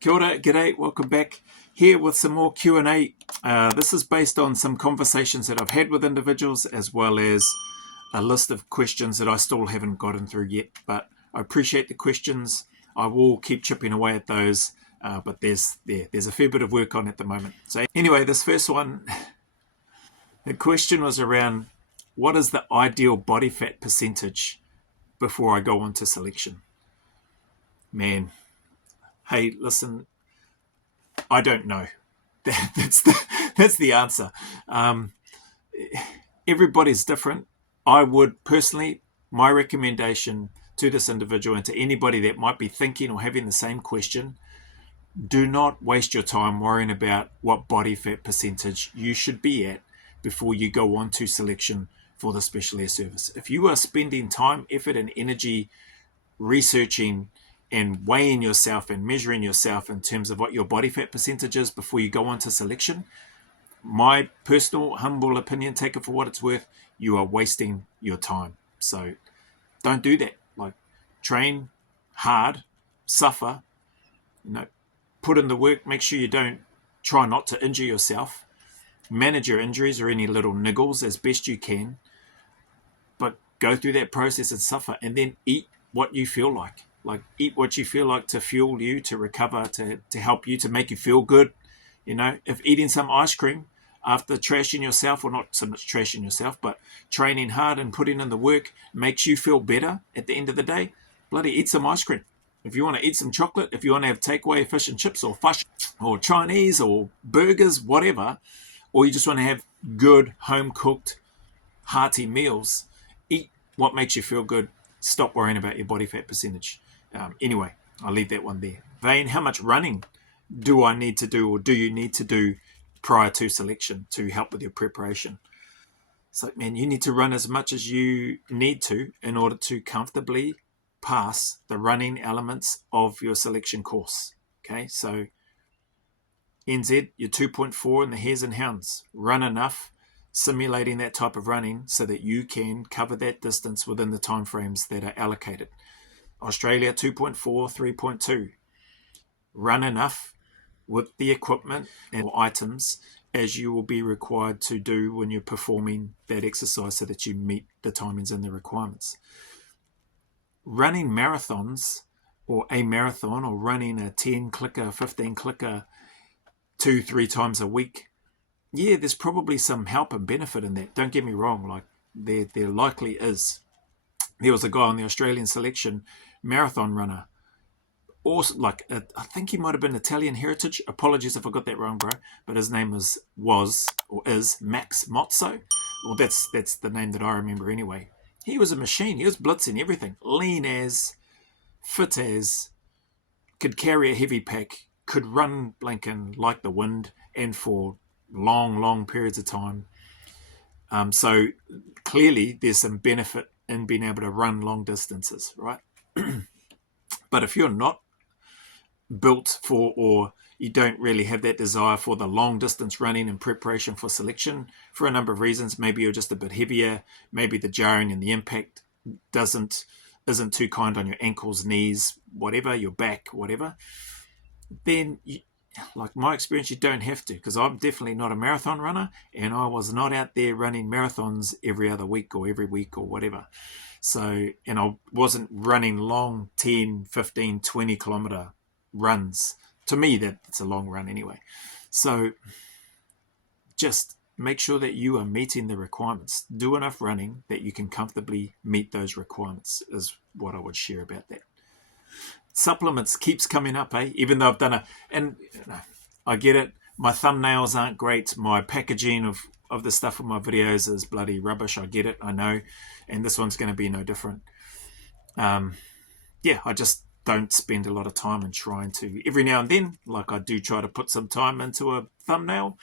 Kia ora, g'day, welcome back. Here with some more Q&A. This is based on some conversations that I've had with individuals, as well as a list of questions that I still haven't gotten through yet. But I appreciate the questions. I will keep chipping away at those, but there's a fair bit of work on at the moment. So anyway, this first one, the question was around what is the ideal body fat percentage before I go on to selection? Man, hey, listen, I don't know. That's the answer. Everybody's different. I would personally, my recommendation to this individual and to anybody that might be thinking or having the same question, do not waste your time worrying about what body fat percentage you should be at before you go on to selection for the special air service. If you are spending time, effort, and energy researching and weighing yourself and measuring yourself in terms of what your body fat percentage is before you go on to selection, my personal humble opinion, take it for what it's worth, you are wasting your time. So don't do that. Like, train hard, suffer, put in the work, make sure you don't try not to injure yourself, manage your injuries or any little niggles as best you can, but go through that process and suffer, and then eat what you feel like. Like, eat what you feel like to fuel you, to recover, to help you, to make you feel good. If eating some ice cream after trashing yourself, or not so much trashing yourself, but training hard and putting in the work makes you feel better at the end of the day, bloody eat some ice cream. If you want to eat some chocolate, if you want to have takeaway fish and chips or fish or Chinese or burgers, whatever, or you just want to have good home-cooked, hearty meals, eat what makes you feel good. Stop worrying about your body fat percentage. Anyway, I'll leave that one there. Vane, how much running do I need to do, or do you need to do prior to selection to help with your preparation? It's like, man, you need to run as much as you need to in order to comfortably pass the running elements of your selection course. Okay, so NZ, your 2.4 in the hares and hounds. Run enough, simulating that type of running so that you can cover that distance within the timeframes that are allocated. Australia, 2.4, 3.2. Run enough with the equipment and items as you will be required to do when you're performing that exercise so that you meet the timings and the requirements. Running marathons, or a marathon, or running a 10 clicker, 15 clicker 2-3 times a week, yeah, there's probably some help and benefit in that. Don't get me wrong, like there likely is. There was a guy on the Australian selection, marathon runner, also, like, I think he might have been Italian heritage. Apologies if I got that wrong, bro. But his name is Max Mozzo. Well, that's the name that I remember anyway. He was a machine. He was blitzing everything. Lean as, fit as, could carry a heavy pack, could run blinking like the wind, and for long periods of time. So clearly there's some benefit in being able to run long distances, right? But if you're not built for, or you don't really have that desire for the long distance running in preparation for selection for a number of reasons, maybe you're just a bit heavier, maybe the jarring and the impact isn't too kind on your ankles, knees, whatever, your back, whatever, then like my experience, you don't have to, because I'm definitely not a marathon runner, and I was not out there running marathons every other week or every week or whatever. So, and I wasn't running long 10, 15, 20 kilometer runs. To me, that's a long run anyway. So just make sure that you are meeting the requirements. Do enough running that you can comfortably meet those requirements is what I would share about that. Supplements keeps coming up, even though I've done and I get it. My thumbnails aren't great. My packaging of the stuff in my videos is bloody rubbish. I get it. I know. And this one's going to be no different. I just don't spend a lot of time in trying to, every now and then, like I do try to put some time into a thumbnail,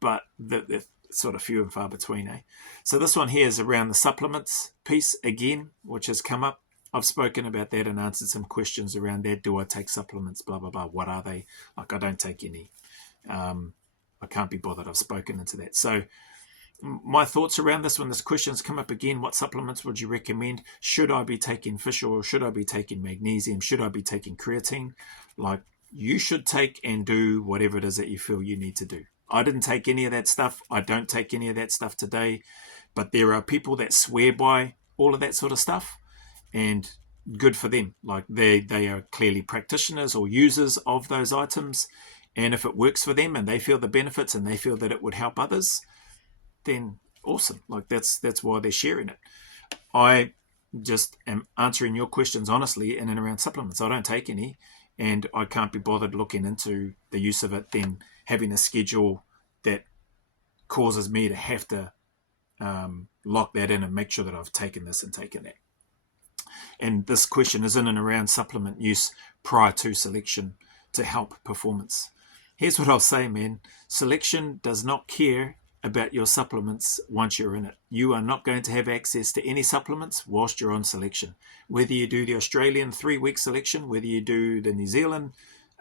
but they're sort of few and far between, So this one here is around the supplements piece again, which has come up. I've spoken about that and answered some questions around that. Do I take supplements? Blah, blah, blah. What are they? Like, I don't take any. I can't be bothered. I've spoken into that. So my thoughts around this, when this question's come up again, what supplements would you recommend? Should I be taking fish oil? Should I be taking magnesium? Should I be taking creatine? Like, you should take and do whatever it is that you feel you need to do. I didn't take any of that stuff. I don't take any of that stuff today. But there are people that swear by all of that sort of stuff, and good for them. Like they are clearly practitioners or users of those items. And if it works for them and they feel the benefits and they feel that it would help others, then awesome. Like that's why they're sharing it. I just am answering your questions honestly in and around supplements. I don't take any, and I can't be bothered looking into the use of it, then having a schedule that causes me to have to lock that in and make sure that I've taken this and taken that. And this question is in and around supplement use prior to selection to help performance. Here's what I'll say, man. Selection does not care about your supplements once you're in it. You are not going to have access to any supplements whilst you're on selection. Whether you do the Australian 3-week selection, whether you do the New Zealand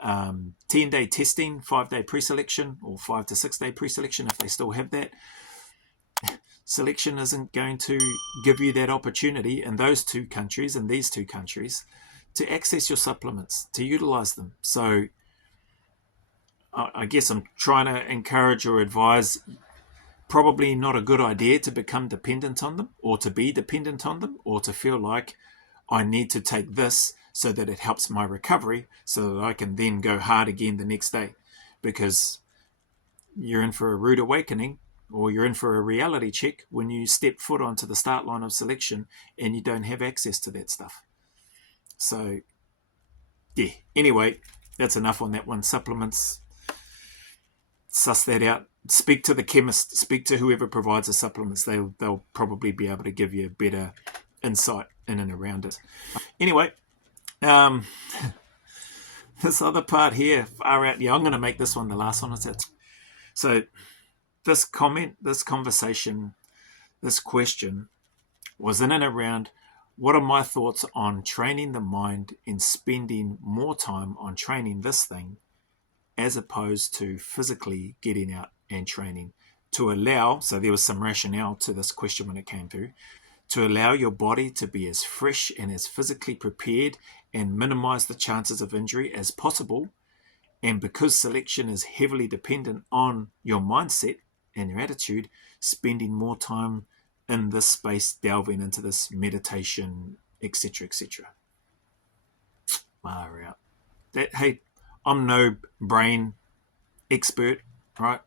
10-day testing, 5-day pre-selection, or 5 to 6-day pre-selection, if they still have that, selection isn't going to give you that opportunity in those two countries and these two countries to access your supplements, to utilize them. So I guess I'm trying to encourage or advise, probably not a good idea to become dependent on them, or to be dependent on them, or to feel like I need to take this so that it helps my recovery so that I can then go hard again the next day, because you're in for a rude awakening, or you're in for a reality check when you step foot onto the start line of selection and you don't have access to that stuff. So yeah, anyway, that's enough on that one. Supplements, suss that out. Speak to the chemist, speak to whoever provides the supplements. They'll probably be able to give you a better insight in and around it. Anyway, this other part here, far out. Yeah, I'm going to make this one the last one. So this comment, this conversation, this question was in and around, what are my thoughts on training the mind and spending more time on training this thing as opposed to physically getting out and training to allow, so there was some rationale to this question when it came through, to allow your body to be as fresh and as physically prepared and minimize the chances of injury as possible. And because selection is heavily dependent on your mindset and your attitude, spending more time in this space, delving into this meditation, etc., etc. Far out. That, hey, I'm no brain expert, right?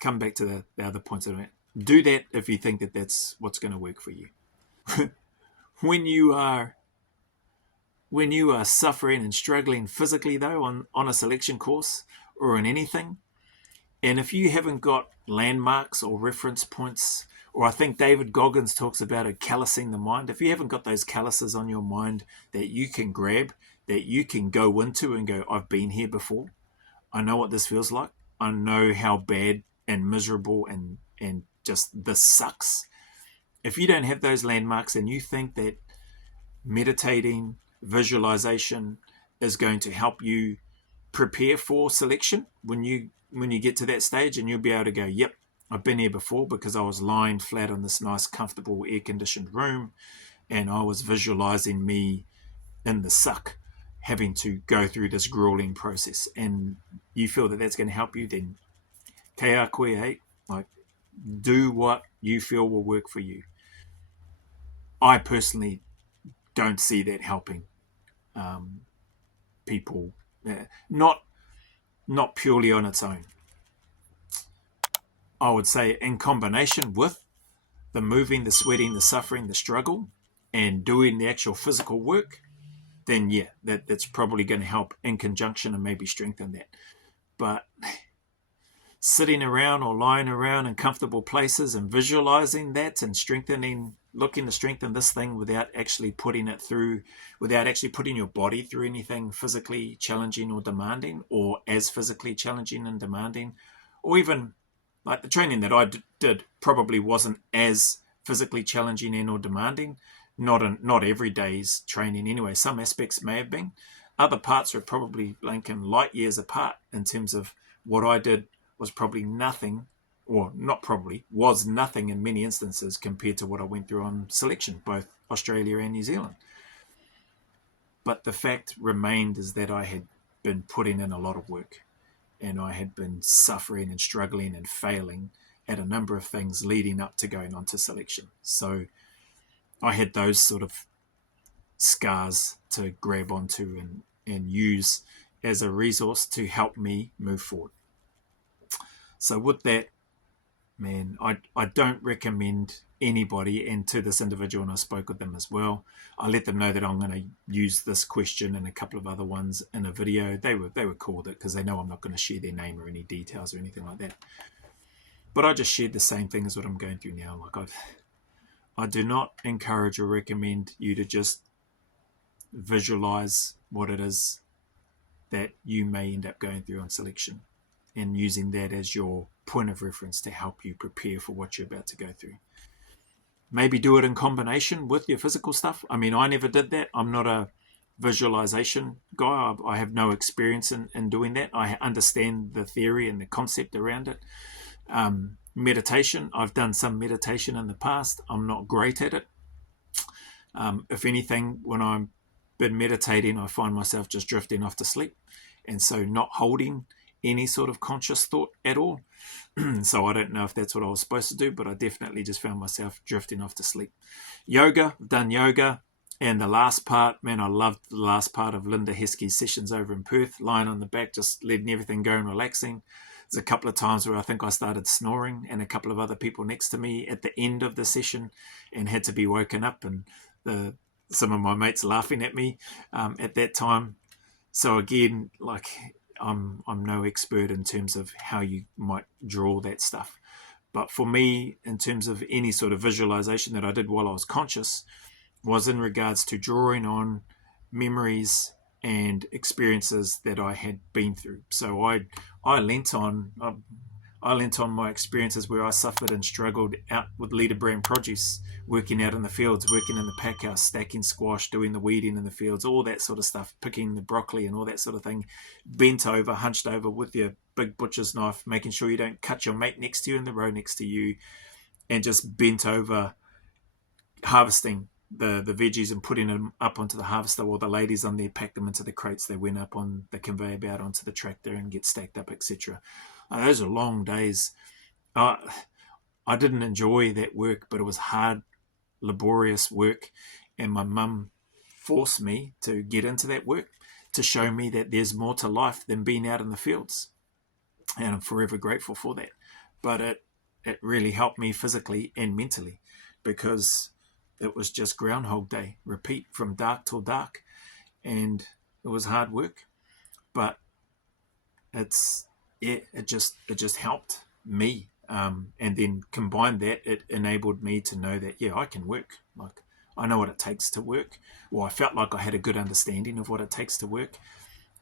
Come back to the other points of it. Do that if you think that that's what's going to work for you. When you are suffering and struggling physically, though, on a selection course or in anything, and if you haven't got landmarks or reference points, or I think David Goggins talks about it, callousing the mind. If you haven't got those calluses on your mind that you can grab, that you can go into and go, I've been here before. I know what this feels like. I know how bad and miserable and just this sucks. If you don't have those landmarks and you think that meditating, visualization is going to help you prepare for selection when you get to that stage, and you'll be able to go, yep, I've been here before because I was lying flat on this nice, comfortable, air-conditioned room, and I was visualizing me in the suck, having to go through this grueling process, and you feel that that's going to help you, then kea koe, hey, like, do what you feel will work for you. I personally don't see that helping people, not purely on its own. I would say in combination with the moving, the sweating, the suffering, the struggle, and doing the actual physical work, then yeah, that's probably going to help in conjunction and maybe strengthen that. But sitting around or lying around in comfortable places and visualizing that and looking to strengthen this thing without actually putting it through, without actually putting your body through anything physically challenging or demanding, or as physically challenging and demanding, or even like the training that I did probably wasn't as physically challenging and or demanding. Not every day's training anyway. Some aspects may have been. Other parts are probably blanking light years apart in terms of what I did was probably nothing, or not probably, was nothing in many instances compared to what I went through on selection, both Australia and New Zealand. But the fact remained is that I had been putting in a lot of work, and I had been suffering and struggling and failing at a number of things leading up to going on to selection. So I had those sort of scars to grab onto and use as a resource to help me move forward. So with that, man, I don't recommend anybody, and to this individual, and I spoke with them as well, I let them know that I'm going to use this question and a couple of other ones in a video. They were cool with it because they know I'm not going to share their name or any details or anything like that. But I just shared the same thing as what I'm going through now. Like I do not encourage or recommend you to just visualize what it is that you may end up going through on selection and using that as your point of reference to help you prepare for what you're about to go through. Maybe do it in combination with your physical stuff. I mean, I never did that. I'm not a visualization guy. I have no experience in doing that. I understand the theory and the concept around it. Meditation, I've done some meditation in the past. I'm not great at it. If anything, when I've been meditating, I find myself just drifting off to sleep, and so not holding any sort of conscious thought at all. So I don't know if that's what I was supposed to do, but I definitely just found myself drifting off to sleep. Yoga, I've done yoga, and the last part, man, I loved the last part of Linda Heskey's sessions over in Perth, lying on the back, just letting everything go and relaxing. There's a couple of times where I think I started snoring, and a couple of other people next to me at the end of the session, and had to be woken up, and some of my mates laughing at me at that time. So again, like, I'm no expert in terms of how you might draw that stuff. But for me, in terms of any sort of visualization that I did while I was conscious, was in regards to drawing on memories and experiences that I had been through. So I lent on my experiences where I suffered and struggled out with leader brand produce, working out in the fields, working in the pack house, stacking squash, doing the weeding in the fields, all that sort of stuff, picking the broccoli and all that sort of thing, bent over, hunched over with your big butcher's knife, making sure you don't cut your mate next to you in the row next to you, and just bent over harvesting the veggies and putting them up onto the harvester, while the ladies on there packed them into the crates. They went up on the conveyor belt onto the tractor and get stacked up, etc. Those are long days. I didn't enjoy that work, but it was hard, laborious work, and my mum forced me to get into that work to show me that there's more to life than being out in the fields, and I'm forever grateful for that. But it really helped me physically and mentally, because it was just Groundhog Day, repeat from dark till dark, and it was hard work, but it just helped me, and then combined that, it enabled me to know that I can work. Like, I know what it takes to work. Well, I felt like I had a good understanding of what it takes to work,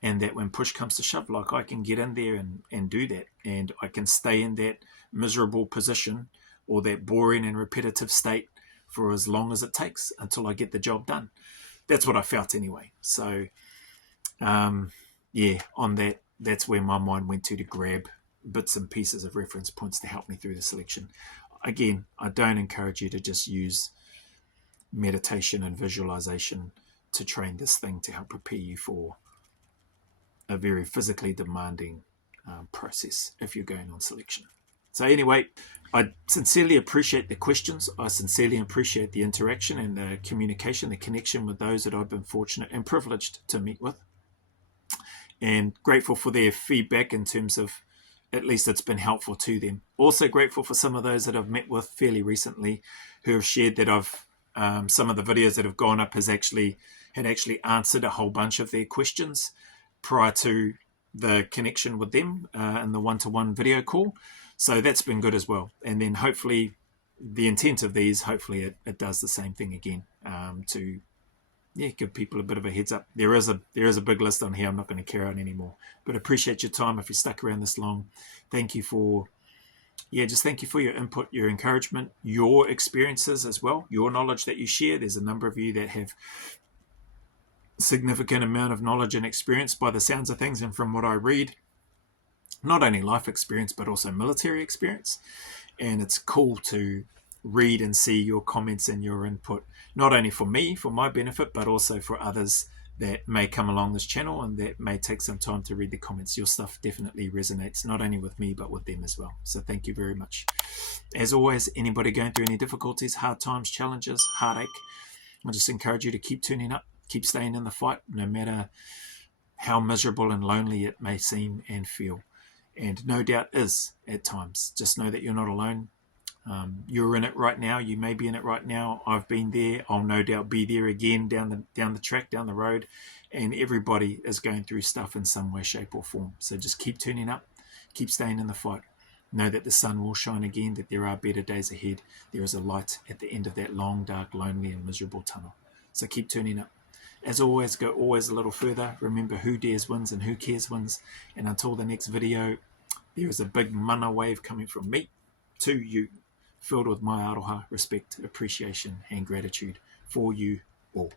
and that when push comes to shove, like, I can get in there and do that, and I can stay in that miserable position or that boring and repetitive state for as long as it takes until I get the job done. That's what I felt anyway. So, on that, that's where my mind went to grab bits and pieces of reference points to help me through the selection. Again, I don't encourage you to just use meditation and visualization to train this thing to help prepare you for a very physically demanding process if you're going on selection. So anyway, I sincerely appreciate the questions. I sincerely appreciate the interaction and the communication, the connection with those that I've been fortunate and privileged to meet with. And grateful for their feedback in terms of, at least it's been helpful to them. Also grateful for some of those that I've met with fairly recently who have shared that some of the videos that have gone up had actually answered a whole bunch of their questions prior to the connection with them in the one-to-one video call. So that's been good as well. And then hopefully the intent of these, hopefully it does the same thing again, to give people a bit of a heads up. There is a big list on here I'm not going to carry on anymore. But appreciate your time if you stuck around this long. Thank you for your input, your encouragement, your experiences as well, your knowledge that you share. There's a number of you that have significant amount of knowledge and experience by the sounds of things, and from what I read, not only life experience but also military experience. And it's cool to read and see your comments and your input, not only for me, for my benefit, but also for others that may come along this channel and that may take some time to read the comments. Your stuff definitely resonates, not only with me, but with them as well. So thank you very much. As always, anybody going through any difficulties, hard times, challenges, heartache, I just encourage you to keep turning up, keep staying in the fight, no matter how miserable and lonely it may seem and feel. And no doubt is at times. Just know that you're not alone. You're in it right now. You may be in it right now. I've been there. I'll no doubt be there again down the track, down the road. And everybody is going through stuff in some way, shape, or form. So just keep turning up, keep staying in the fight. Know that the sun will shine again, that there are better days ahead. There is a light at the end of that long, dark, lonely, and miserable tunnel. So keep turning up. As always, go always a little further. Remember, who dares wins and who cares wins. And until the next video, there is a big mana wave coming from me to you, filled with my aroha, respect, appreciation, and gratitude for you all.